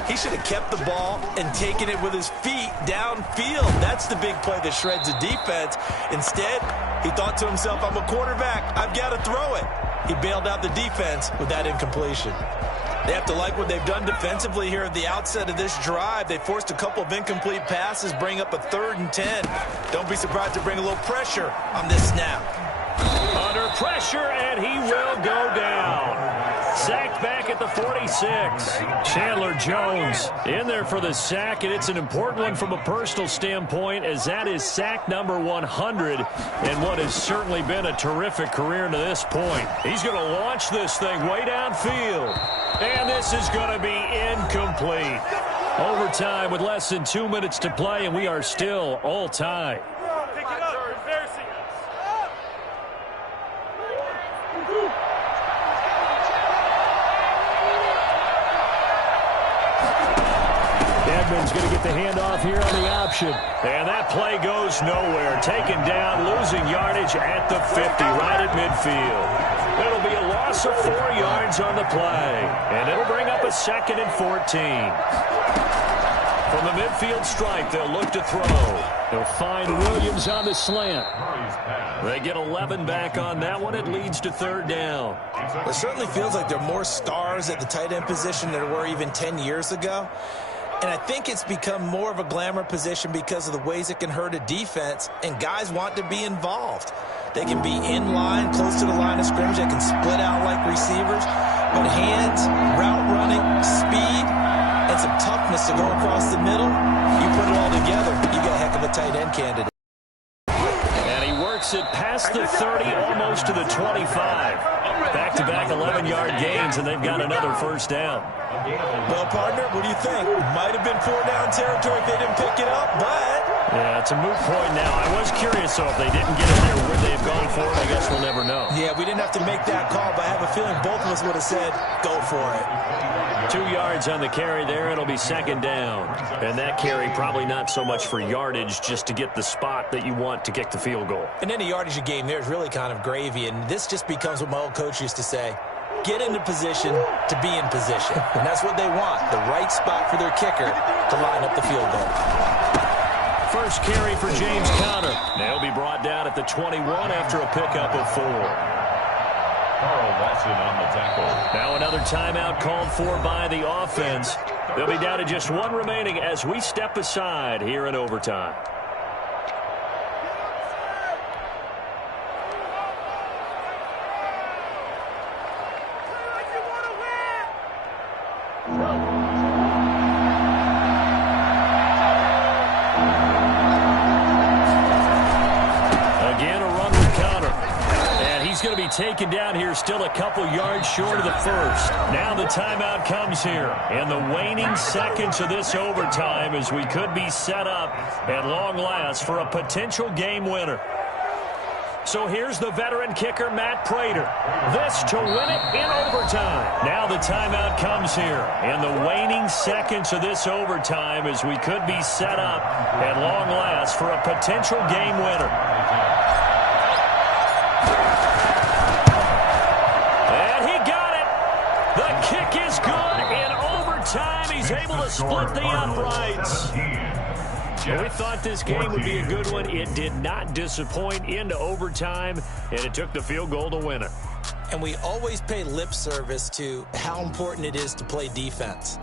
he should have kept the ball and taken it with his feet downfield. That's the big play that shreds the defense. Instead, he thought to himself, I'm a quarterback. I've got to throw it. He bailed out the defense with that incompletion. They have to like what they've done defensively here at the outset of this drive. They forced a couple of incomplete passes, bring up a 3rd and 10. Don't be surprised to bring a little pressure on this snap. Under pressure, and he will go down. Sacked at the 46. Chandler Jones in there for the sack, and it's an important one from a personal standpoint, as that is sack number 100 and what has certainly been a terrific career to this point. He's going to launch this thing way downfield, and this is going to be incomplete. Overtime with less than 2 minutes to play, and we are still all tied. Edmonds going to get the handoff here on the option. And that play goes nowhere. Taken down, losing yardage at the 50, right at midfield. It'll be a loss of 4 yards on the play. And it'll bring up a 2nd and 14. From the midfield stripe, they'll look to throw. They'll find Williams on the slant. They get 11 back on that one. It leads to 3rd down. It certainly feels like there are more stars at the tight end position than there were even 10 years ago. And I think it's become more of a glamour position because of the ways it can hurt a defense, and guys want to be involved. They can be in line, close to the line of scrimmage. They can split out like receivers. But hands, route running, speed, and some toughness to go across the middle, you put it all together, you got a heck of a tight end candidate. And he works it past the 30, almost to the 25. Back-to-back 11-yard gains, and they've got another 1st down. Well, partner, what do you think? Might have been 4-down territory if they didn't pick it up, but... Yeah, it's a moot point now. I was curious, though, if they didn't get it there, would they have gone for it? I guess we'll never know. Yeah, we didn't have to make that call, but I have a feeling both of us would have said, go for it. 2 yards on the carry there. It'll be 2nd down. And that carry probably not so much for yardage, just to get the spot that you want to kick the field goal. And any yardage game there is really kind of gravy, and this just becomes what my old coach used to say. Get into position to be in position. And that's what they want, the right spot for their kicker to line up the field goal. First carry for James Conner. They'll be brought down at the 21 after a pickup of 4. Carl Lawson on the tackle. Now another timeout called for by the offense. They'll be down to just 1 remaining as we step aside here in overtime. He's going to be taken down here, still a couple yards short of the 1st. Now the timeout comes here. And the waning seconds of this overtime as we could be set up at long last for a potential game winner. So here's the veteran kicker, Matt Prater. This to win it in overtime. Now the timeout comes here. And the waning seconds of this overtime as we could be set up at long last for a potential game winner. He's able to split the uprights. We thought this game would be a good one. It did not disappoint into overtime, and it took the field goal to win it. And we always pay lip service to how important it is to play defense.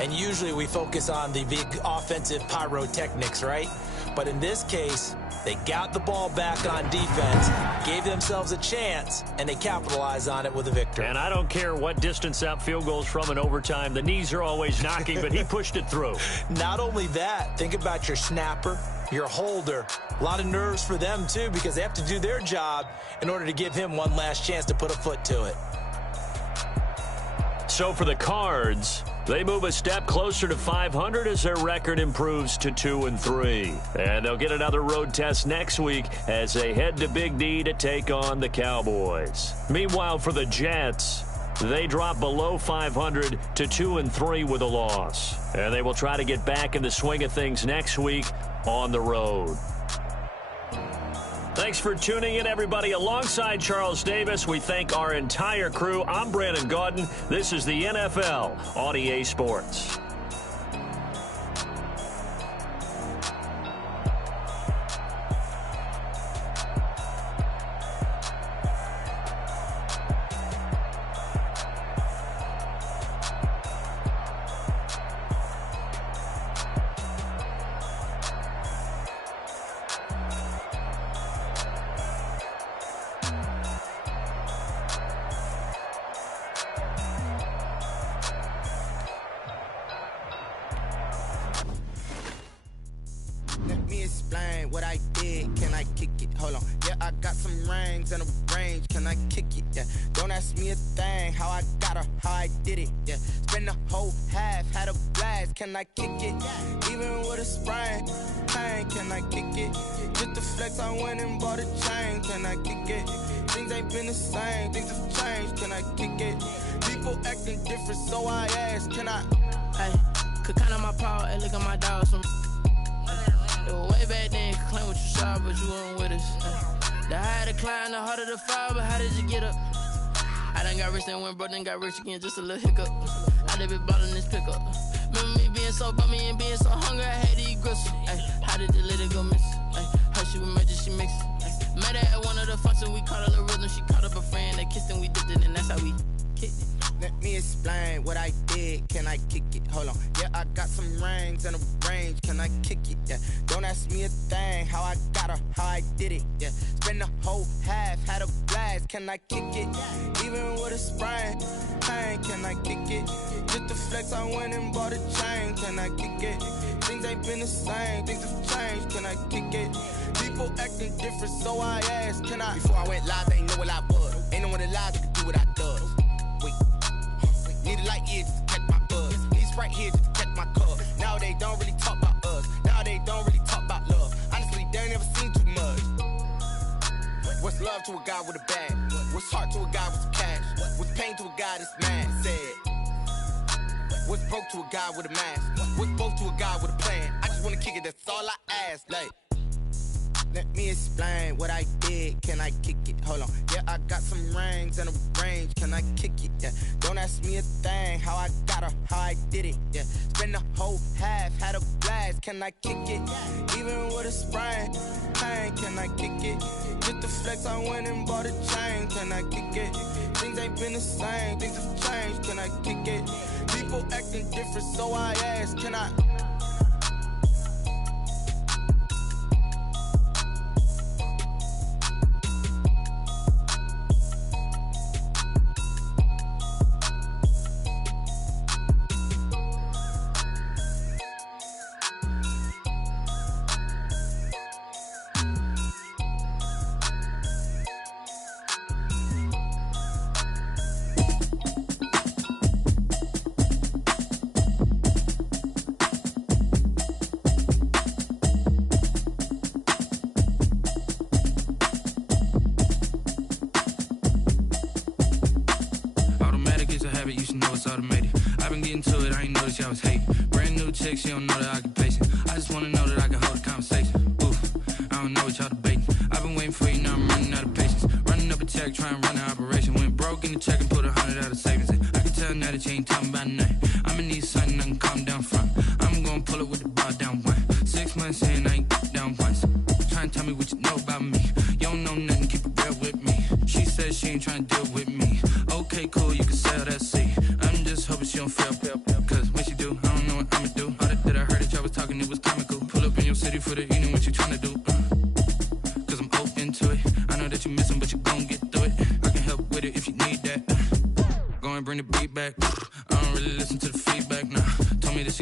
And usually we focus on the big offensive pyrotechnics, right? But in this case, they got the ball back on defense, gave themselves a chance, and they capitalized on it with a victory. And I don't care what distance out field goals from in overtime. The knees are always knocking, but he pushed it through. Not only that, think about your snapper, your holder. A lot of nerves for them, too, because they have to do their job in order to give him one last chance to put a foot to it. So for the Cards, they move a step closer to 500 as their record improves to 2-3. And they'll get another road test next week as they head to Big D to take on the Cowboys. Meanwhile, for the Jets, they drop below 500 to 2-3 with a loss. And they will try to get back in the swing of things next week on the road. Thanks for tuning in, everybody. Alongside Charles Davis, we thank our entire crew. I'm Brandon Gaudin. This is the NFL on EA Sports. explain what I did? Can I kick it? Hold on. Yeah, I got some rings and a range. Can I kick it? Yeah. Don't ask me a thing. How I got her, how I did it. Yeah. Spend the whole half, had a blast. Can I kick it? Even with a sprain, pain. Can I kick it? Just the flex, I went and bought a chain. Can I kick it? Things ain't been the same. Things have changed. Can I kick it? People acting different, so I ask. Can I? Hey, could count on my power and look at my dogs from. It was way back then, could claim what you saw, but you weren't with us. The higher the climb, the harder the fall, but how did you get up? I done got rich and went broke, then got rich again, just a little hiccup. I done been ballin' this pickup. Remember me being so bummy and being so hungry, I had to eat gristle. Ay, how did the little go miss? Ay, her she was major, she mixed. Met her at one of the functions, we caught a little rhythm. She caught up a friend, they kissed and we dipped it, and that's how we kicked it. Let me explain what I did. Can I kick it? Hold on. Yeah, I got some rings and a range. Can I kick it? Yeah. Don't ask me a thing. How I got her, how I did it. Yeah. Spend the whole half, had a blast. Can I kick it? Even with a sprain, pain. Can I kick it? Just the flex, I went and bought a chain. Can I kick it? Things ain't been the same. Things have changed. Can I kick it? People acting different, so I asked. Can I? Before I went live, they ain't know what I was. Ain't no one alive that could do what I does. Wait. Need a light here just to catch my buzz. Need Sprite here just to catch my cup. Now they don't really talk about us. Now they don't really talk about love. Honestly, they ain't never seen too much. What's love to a guy with a bag? What's heart to a guy with some cash? What's pain to a guy that's mad? Said. What's broke to a guy with a mask? What's both to a guy with a plan? I just wanna kick it, that's all I ask. Like, let me explain what I did. Can I kick it? Hold on. Yeah, I got some rings and a range. Can I kick it? Yeah. Don't ask me a thing. How I got her, how I did it. Yeah. Spend the whole half, had a blast. Can I kick it? Even with a sprain, pain. Can I kick it? Just the flex, I went and bought a chain. Can I kick it? Things ain't been the same. Things have changed. Can I kick it? People acting different, so I ask. Can I? She don't know the occupation. I just wanna know that I can hold a conversation. Oof, I don't know what y'all debating. I've been waiting for you, now I'm running out of patience. Running up a check, trying to run an operation. Went broke in the check and put 100 out of savings in. I can tell now that you ain't talking about nothing. I'ma need something I can calm down from. I'm gonna pull it with the bar down one. 6 months in, I ain't down once. Trying to tell me what you know about me. You don't know nothing, keep it real with me. She said she ain't trying to deal with me. Okay, cool, you can sell that seat. I'm just hoping she don't fail. Cause when she do, I don't know what I'ma do. That I heard that y'all was talking, it was comical. Pull up in your city for the evening, what you tryna do? Cause I'm open to it. I know that you missing, but you gon' get through it. I can help with it if you need that. Go and bring the beat back. I don't really listen to the feedback now. Told me that she